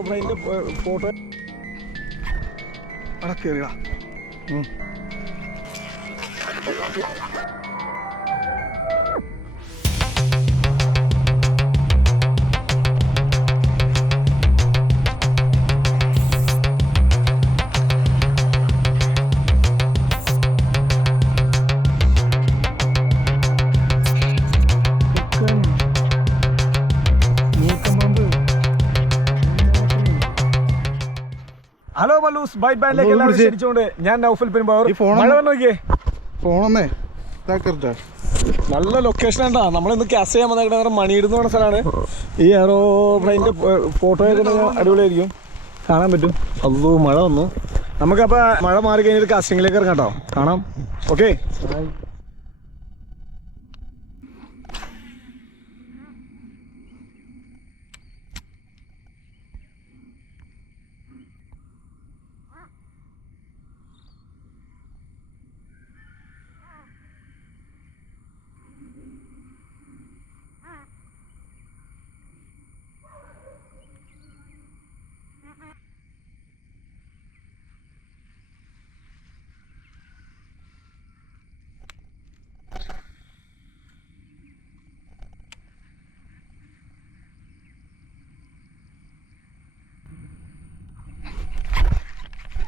ഏറോപ്ലെയിന്റെ photo അവിടെ കയറിയടാ hello Balu's by ബാൻഡിലേക്ക് എല്ലാവരും. ക്ഷണിച്ചുകൊണ്ട് ഞാൻ നൗഫൽ വന്നു നോക്കിയേ ഫോണൊന്നേ നല്ല ലൊക്കേഷൻ ഉണ്ടാ നമ്മളിന്ന് ക്യാസ് ചെയ്യാൻ വന്നേക്കുന്ന മണിയിടുന്ന പറഞ്ഞ സ്ഥലമാണ് ഈ എയറോപ്ലെയിന്റെ ഫോട്ടോ ഒക്കെ അടിപൊളിയായിരിക്കും. കാണാൻ പറ്റും. അതോ മഴ വന്നു. നമുക്കപ്പോൾ മഴ മാറി കഴിഞ്ഞിട്ട് കാസ്റ്റിങ്ങിലേക്ക് ഇറങ്ങാം കേട്ടോ കാണാം. ഓക്കെ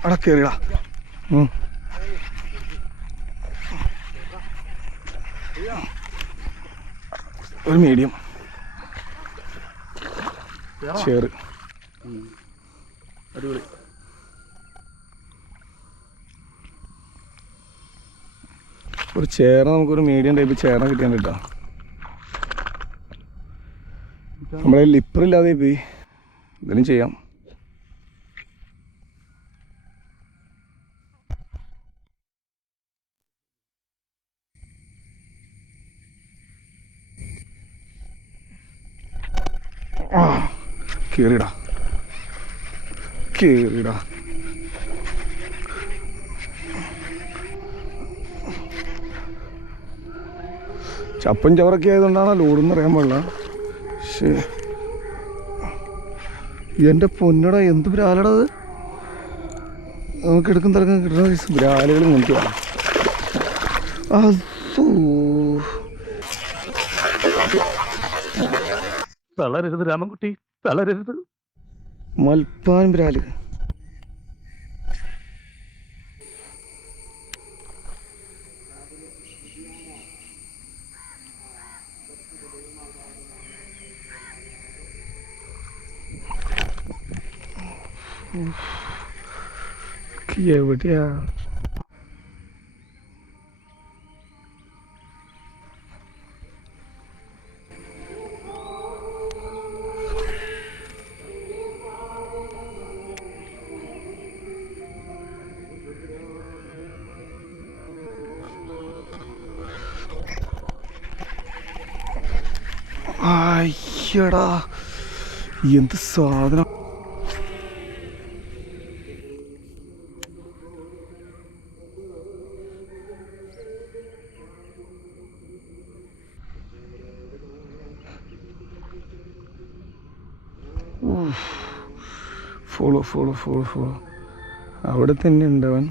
അവിടെ കയറിയടാ ഒരു മീഡിയം ചേറ് അടിപൊളി. ഒരു ചേർ നമുക്കൊരു മീഡിയം ടൈപ്പ് ചേറ കിട്ടിയാണ് കേട്ടോ നമ്മളെ ലിപ്പറില്ലാതെ പോയി. ഇതിനും ചെയ്യാം. ആ കേറിടാ. ചപ്പും ചവറൊക്കെ ആയതുകൊണ്ടാണ് ലോഡെന്ന് അറിയാൻ പാടില്ല. പക്ഷേ എന്റെ പൊന്നട എന്ത് ബ്രാലടത് നമുക്ക് എടുക്കും തിരക്കും കിട്ടുന്ന ബ്രാലുകൾ നമുക്ക് വേണം അതോ തളരരുത് രാമൻകുട്ടി തളരരുത്. മൽപ്പാൻ ബ്രാൽ എവിടെയാ? അയ്യടാ. എന്ത് സാധനം? Follow follow follow follow. അവിടെ തന്നെ ഉണ്ടവൻ.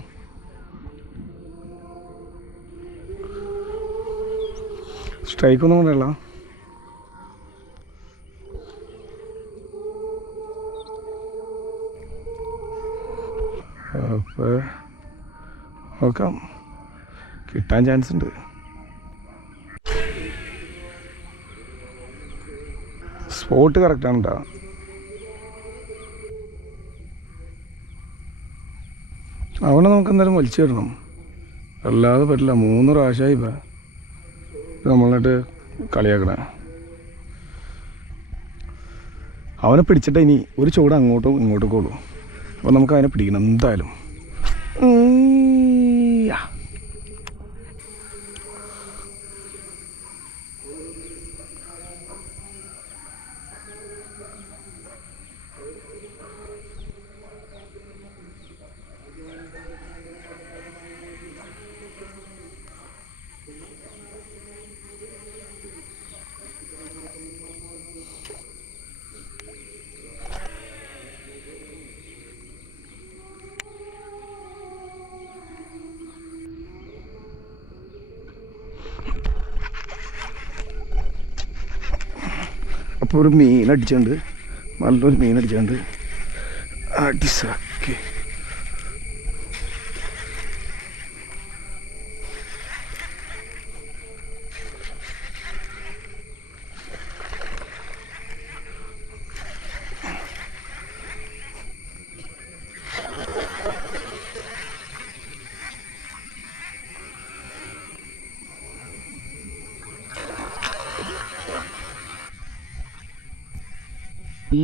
സ്ട്രൈക്ക് ഒന്നും കൊണ്ടല്ല നോക്കാം കിട്ടാൻ ചാൻസ് ഉണ്ട്. സ്പോട്ട് കറക്റ്റാണ് കേട്ടോ അവനെ നമുക്ക് എന്തായാലും വലിച്ചു തരണം. അല്ലാതെ പറ്റില്ല മൂന്ന് പ്രാവശ്യമായി ഇപ്പം നമ്മളായിട്ട് കളിയാക്കണേ. അവനെ പിടിച്ചിട്ട് ഇനി ഒരു ചൂട് അങ്ങോട്ടും ഇങ്ങോട്ടും ഉള്ളൂ. അപ്പോൾ നമുക്ക് അവനെ പിടിക്കണം എന്തായാലും. ഒരു മീൻ അടിച്ചിട്ടുണ്ട് നല്ലൊരു മീൻ അടിച്ചിട്ടുണ്ട് അടിസാക്കി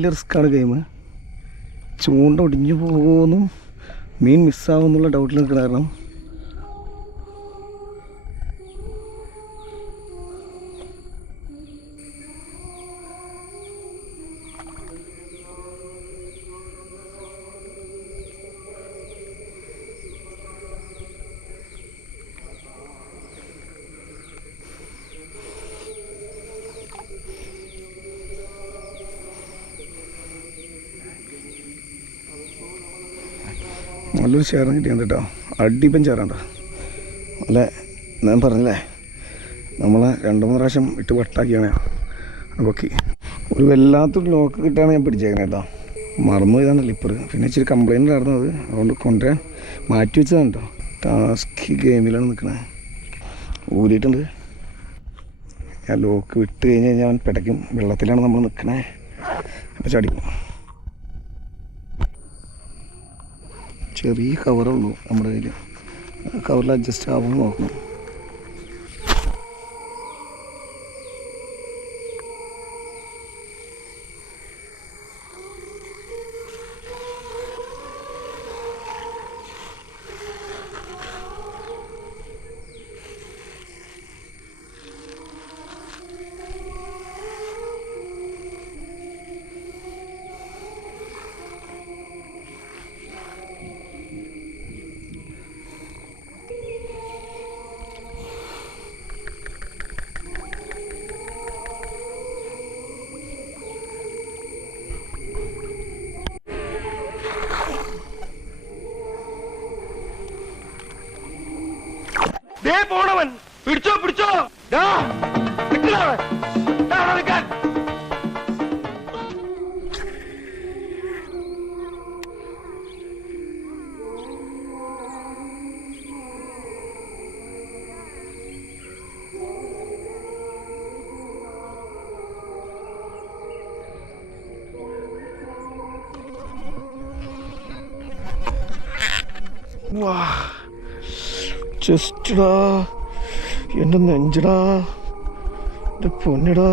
വലിയ റിസ്ക്കാണ് ഗെയിം ചൂണ്ട ഒടിഞ്ഞു പോകുമെന്നും മീൻ മിസ്സാവുന്നുള്ള ഡൗട്ടിൽ നിൽക്കുന്ന കാരണം. ചേരം കിട്ടിയുണ്ട് കേട്ടോ. അടിപ്പം ചേരാണ്ട അല്ല? ഞാൻ പറഞ്ഞില്ലേ? നമ്മളെ രണ്ട് മൂന്ന് പ്രാവശ്യം ഇട്ട് വട്ടാക്കിയാണ്. നോക്കി ഒരു വല്ലാത്തൊരു ലോക്ക് കിട്ടാണ് ഞാൻ പിടിച്ചേക്കണേ കേട്ടോ. മറന്നു ഇതാണ് ലിപ്പർ പിന്നെ ഇച്ചിരി കംപ്ലൈന്റ് നടന്നത് അതുകൊണ്ട് കൊണ്ടുവരാൻ മാറ്റി വെച്ചതാണ് കേട്ടോ. ടാസ്ക് ഗെയിമിലാണ് നിൽക്കുന്നത് ഊരിയിട്ടുണ്ട്. ഞാൻ ലോക്ക് വിട്ട് കഴിഞ്ഞ് കഴിഞ്ഞാൽ അവൻ പിടയ്ക്കും. വെള്ളത്തിലാണ് നമ്മൾ നിൽക്കണേ അപ്പോൾ ചടിക്കും ചെറിയ കവറേ ഉള്ളൂ നമ്മുടെ കയ്യിൽ കവറിൽ അഡ്ജസ്റ്റ് ആവുമെന്ന് നോക്കണം ദേ പോണവൻ പിടിച്ചോ പിടിച്ചോ ദാ, ചെസ്റ്റടാ എന്റെ നെഞ്ചടാ എന്റെ പൊന്നടാ.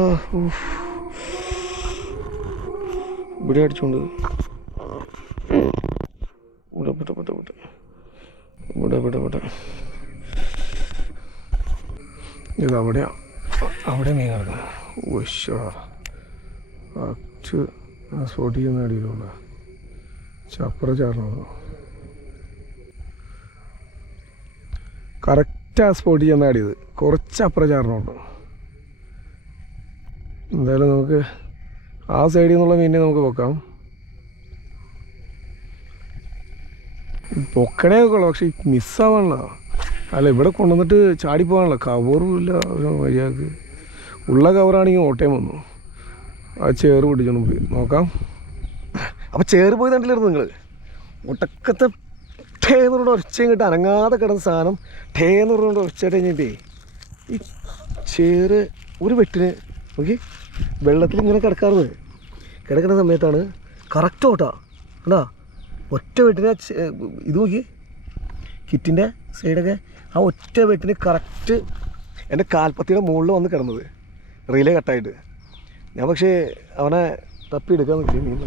ഇവിടെ അടിച്ചോണ്ട്. ഇവിടെ പെട്ടെ പെട്ടെ പെട്ടെ ഇവിടെ ഇവിടെ ഇവിടെ. ഇത് അവിടെയാ. അവിടെ മീൻ കിടക്കണം ഉഷാ അച്ച് അടിയിലുള്ള ചപ്പറ ചാടണത് കറക്റ്റ് ആ സ്പോട്ടിൽ ചെന്ന് ആടിയത് കുറച്ച് അപ്പുറം ചാരണമുണ്ട് എന്തായാലും നമുക്ക് ആ സൈഡിൽ നിന്നുള്ള മീനിനെ നമുക്ക് പൊക്കാം. പൊക്കണേ കൊള്ളാം പക്ഷെ മിസ്സാവാണല്ലോ അല്ല ഇവിടെ കൊണ്ടുവന്നിട്ട് ചാടിപ്പോകാനുള്ള കവറും ഇല്ല മര്യാദയ്ക്ക്. ഉള്ള കവറാണെങ്കിൽ ഓട്ടയം വന്നു. ആ ചേറ് പിടിച്ചോണ്ട് പോയി. നോക്കാം. അപ്പോൾ ചേറ് പോയി തണ്ടില്ലായിരുന്നു നിങ്ങൾ ഒട്ടക്കത്തെ ടേ എന്ന് പറഞ്ഞ ഒച്ചയും കിട്ടി അനങ്ങാതെ കിടന്ന സാധനം ടേ എന്ന് പറഞ്ഞ ഒച്ചയിട്ട് കഴിഞ്ഞിട്ടേ ഈ ചേറ് ഒരു വെട്ടിന് നോക്കി വെള്ളത്തിൽ ഇങ്ങനെ കിടക്കാറുണ്ട് കിടക്കുന്ന സമയത്താണ് കറക്റ്റ് ഓട്ടാ. കണ്ടാ? ഒറ്റ വെട്ടിന് ഇത് നോക്കി കിറ്റിന്റെ സൈഡൊക്കെ ആ ഒറ്റ വെട്ടിന് കറക്റ്റ് എന്റെ കാൽപ്പത്തിയുടെ മുകളിൽ വന്ന് കിടന്നത്. റീലേ കട്ടായിട്ട് ഞാൻ പക്ഷേ അവനെ തപ്പി എടുക്കാൻ നോക്കി മീൻ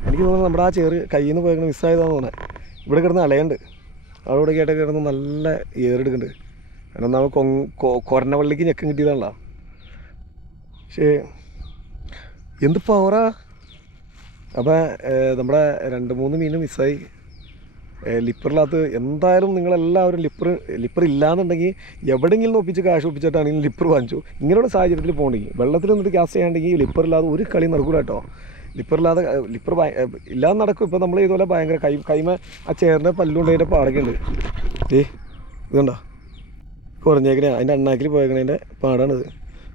എനിക്ക് തോന്നുന്നു നമ്മുടെ ആ ചേറ് കയ്യിൽ നിന്ന് പോയി മിസ്സായതാണെന്ന് തോന്നുന്നത് ഇവിടെ കിടന്ന് അളയുണ്ട് അവിടെ കേട്ടൊക്കെ കിടന്ന് നല്ല ഏറെടുക്കുന്നുണ്ട് കാരണം നമ്മൾ കൊ കൊരനവള്ളിക്ക് ഞെക്കം കിട്ടിയതാണല്ലോ. പക്ഷേ എന്ത് പവറാ അപ്പം നമ്മുടെ രണ്ട് മൂന്ന് മീൻ മിസ്സായി ലിപ്പറിനകത്ത് എന്തായാലും നിങ്ങളെല്ലാവരും ലിപ്പർ ലിപ്പർ ഇല്ലാന്നുണ്ടെങ്കിൽ എവിടെയെങ്കിലും ഒപ്പിച്ച് കാശ് ഒപ്പിച്ചിട്ടാണെങ്കിൽ ലിപ്പർ വാങ്ങിച്ചു. ഇങ്ങനെയുള്ള സാഹചര്യത്തിൽ പോകണമെങ്കിൽ വെള്ളത്തിൽ നിന്നിട്ട് ഗ്യാസ് ചെയ്യാണ്ടെങ്കിൽ ലിപ്പറില്ലാതെ ഒരു കളി നടക്കൂല കേട്ടോ. ലിപ്പറില്ലാതെ ലിപ്പർ ഇല്ലാതെ നടക്കും. ഇപ്പോൾ നമ്മൾ ഇതുപോലെ ഭയങ്കര കൈ കൈമ ആ ചേറിന്റെ പല്ലുകൊണ്ടതിന്റെ പാടൊക്കെയുണ്ട്. ഏ ഇതുണ്ടോ? കുറഞ്ഞേക്കണേ അതിന്റെ അണ്ണാക്കിൽ പോയേക്കണതിന്റെ പാടാണിത്.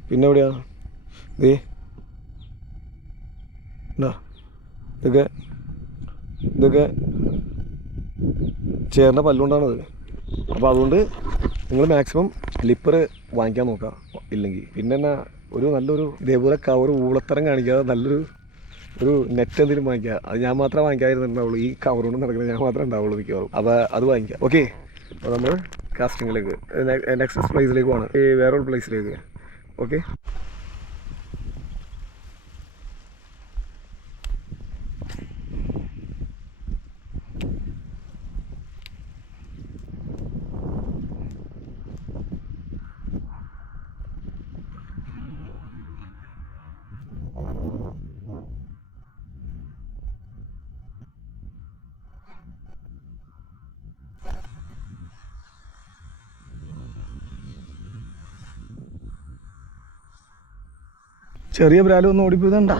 പിന്നെ എവിടെയാ? ഇതേ ഉണ്ടോ ഇതൊക്കെ ഇതൊക്കെ ചേറിന്റെ പല്ലുകൊണ്ടാണത്. അപ്പോൾ അതുകൊണ്ട് നിങ്ങൾ മാക്സിമം ലിപ്പർ വാങ്ങിക്കാൻ നോക്കുക ഇല്ലെങ്കിൽ. പിന്നെ ഒരു നല്ലൊരു ഇതേപോലെ കവർ ഊളത്തരം കാണിക്കാതെ നല്ലൊരു ഒരു നെറ്റ് എന്തെങ്കിലും വാങ്ങിക്കുക അത് ഞാൻ മാത്രമേ വാങ്ങിക്കാതിരുന്നുണ്ടാവുള്ളൂ ഈ കവറുകൊണ്ട് കൊണ്ട് നടക്കുന്നത് ഞാൻ മാത്രമേ ഉണ്ടാവുള്ളൂ മിക്കവാറും. അപ്പോൾ അത് വാങ്ങിക്കാം. ഓക്കെ അപ്പോൾ നമ്മൾ കാസ്റ്റിങ്ങിലേക്ക് നെക്സ്റ്റ് പ്ലേസിലേക്ക് പോകണം ഈ വേറൊരു പ്ലേസിലേക്ക് ഓക്കെ ചെറിയ ബ്രാലും ഒന്ന് ഓടിപ്പോയതണ്ട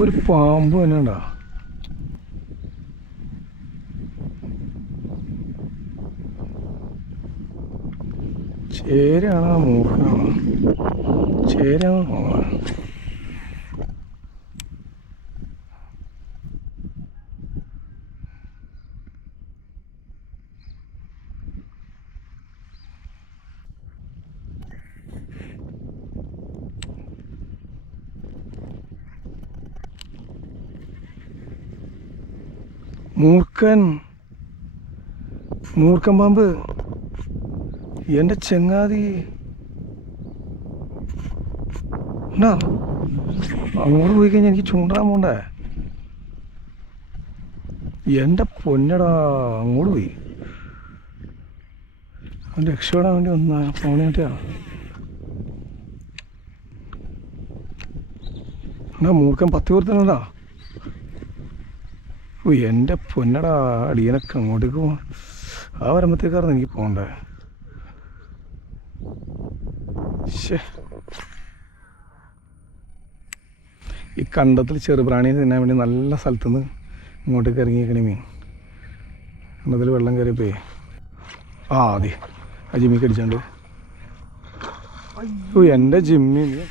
ഒരു പാമ്പ് തന്നെ ഉണ്ടാ ചേരാണോ മൂർഖനാണോ? ചേരാണോ മൂർഖൻ. മൂർഖൻ പാമ്പ്. എന്റെ ചെങ്ങാതി. എന്നാ? അങ്ങോട്ട് പോയി കഴിഞ്ഞാൽ എനിക്ക് ചൂണ്ടാൻ പോണ്ടേ? എന്റെ പൊന്നടാ അങ്ങോട്ട് പോയി. അവൻ രക്ഷപ്പെടാൻ വേണ്ടി വന്ന പോണേട്ടാ എന്നാ മൂർഖൻ പത്ത് കൊടുത്തണ്ടാ ഓ എന്റെ പൊന്നടാ അടിയനൊക്കെ അങ്ങോട്ടേക്ക് പോ ആ വരുമ്പത്തേക്കായിരുന്നു എനിക്ക് പോകണ്ടേ. ഈ കണ്ടത്തിൽ ചെറുപ്രാണിയെ തിന്നാൻ വേണ്ടി നല്ല സ്ഥലത്തുനിന്ന് ഇങ്ങോട്ടേക്ക് ഇറങ്ങിയേക്കണി മീൻ. കണ്ടത്തിൽ വെള്ളം കയറിയപ്പോയി ആ അതെ. ആ ജിമ്മിക്ക് അടിച്ചോണ്ട്. എന്റെ ജിമ്മി നീ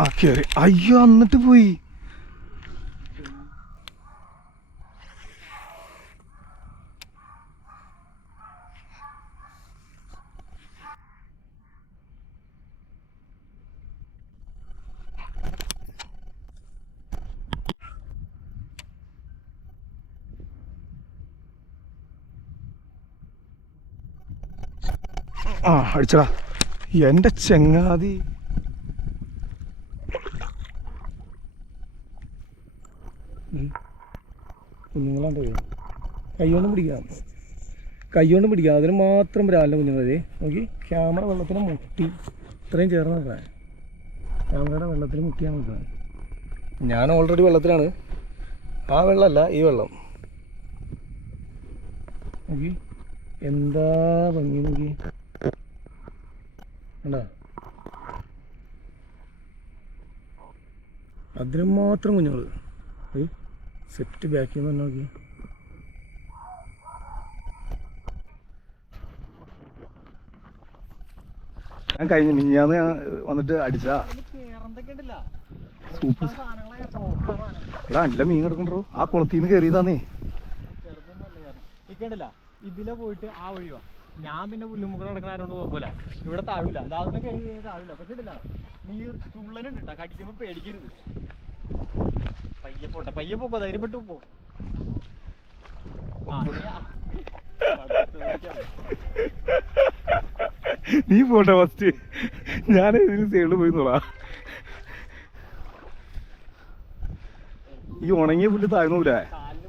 ആ കയറി അയ്യോ എന്നിട്ട് പോയി. ആ അടിച്ചടാ. എന്റെ ചെങ്ങാതി കൈകൊണ്ടും പിടിക്കാം. കൈകൊണ്ടും പിടിക്കാം. അതിന് മാത്രം രാവിലെ കുഞ്ഞുങ്ങളെ നോക്കി. ക്യാമറ വെള്ളത്തിന് മുട്ടി. ഇത്രയും ചേർന്ന് നോക്കാൻ ക്യാമറയുടെ വെള്ളത്തിൽ മുട്ടിയാണ് നോക്കാൻ ഞാൻ ഓൾറെഡി വെള്ളത്തിലാണ്. ആ വെള്ളമല്ല ഈ വെള്ളം. നോക്കി. എന്താ ഭംഗി നോക്കി. കണ്ടോ? അതിന് മാത്രം കുഞ്ഞുങ്ങൾ സെറ്റ് ബാക്കിൽ നിന്ന് നോക്കി ഞാൻ കഴിഞ്ഞ മിഞ്ഞാന്ന് ഞാൻ വന്നിട്ട് അടിച്ചാ സൂപ്പർ. എടാ നല്ല മീൻ കിടക്കണ്ടോ ആ കുളത്തിന്ന് കയറിയതാന്നേ ഇതിലെ പോയിട്ട് ആ വഴിയോ ഞാൻ പിന്നെ പുല്ലുമുക്കട നടക്കണാരോണ്ട് കുഴപ്പമില്ല ഇവിടെ താഴില്ല അതാവുന്ന കഴിഞ്ഞാൽ താഴില്ല പക്ഷെ ഇടില്ല നീ തുള്ളനുണ്ട് കേട്ടോ കടിക്കുമ്പോ പേടിക്കരുത്. പയ്യെ പോട്ടെ. പയ്യെ പോക്കോ. ധൈര്യപ്പെട്ടു പോ. ആ, നീ പോട്ടെ ഫസ്റ്റ് ഞാൻ ഇതിന് സൈഡിൽ പോയി നോളാ ഈ ഉണങ്ങിയ പുല്ല് താഴ്ന്നൂലേ? കാലിന്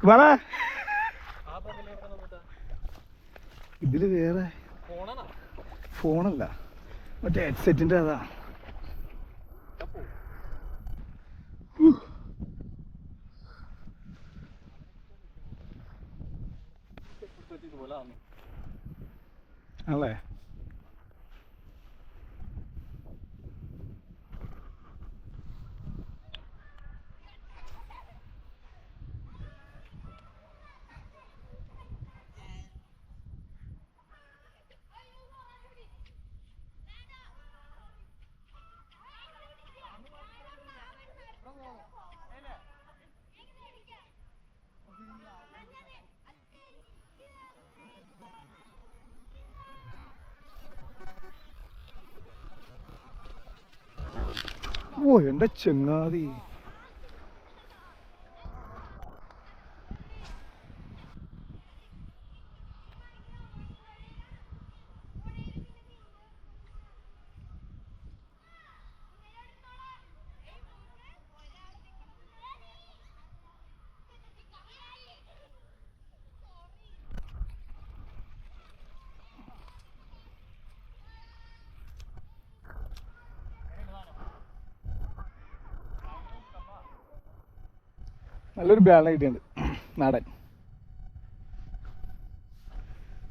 വേണ ഇതിൽ വേറെ ഫോണല്ല. മറ്റേ ഹെഡ്സെറ്റിന്റെ അതാ. ആണല്ലേ? ഇതാന്ന് ആണല്ലേ ഓ എന്റെ ചെങ്ങാതി നല്ലൊരു ബാലൻ കിട്ടിയുണ്ട് നാടൻ.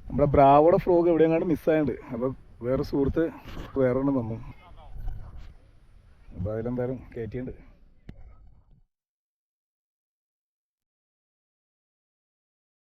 നമ്മുടെ ബ്രാവോടെ ഫ്രോഗ് എവിടെയെങ്ങാണ്ട് മിസ്സായുണ്ട് അപ്പോൾ വേറെ സുഹൃത്ത് വേറെ തന്നു. അപ്പോൾ അതിലെന്തായാലും കയറ്റിയിട്ടുണ്ട്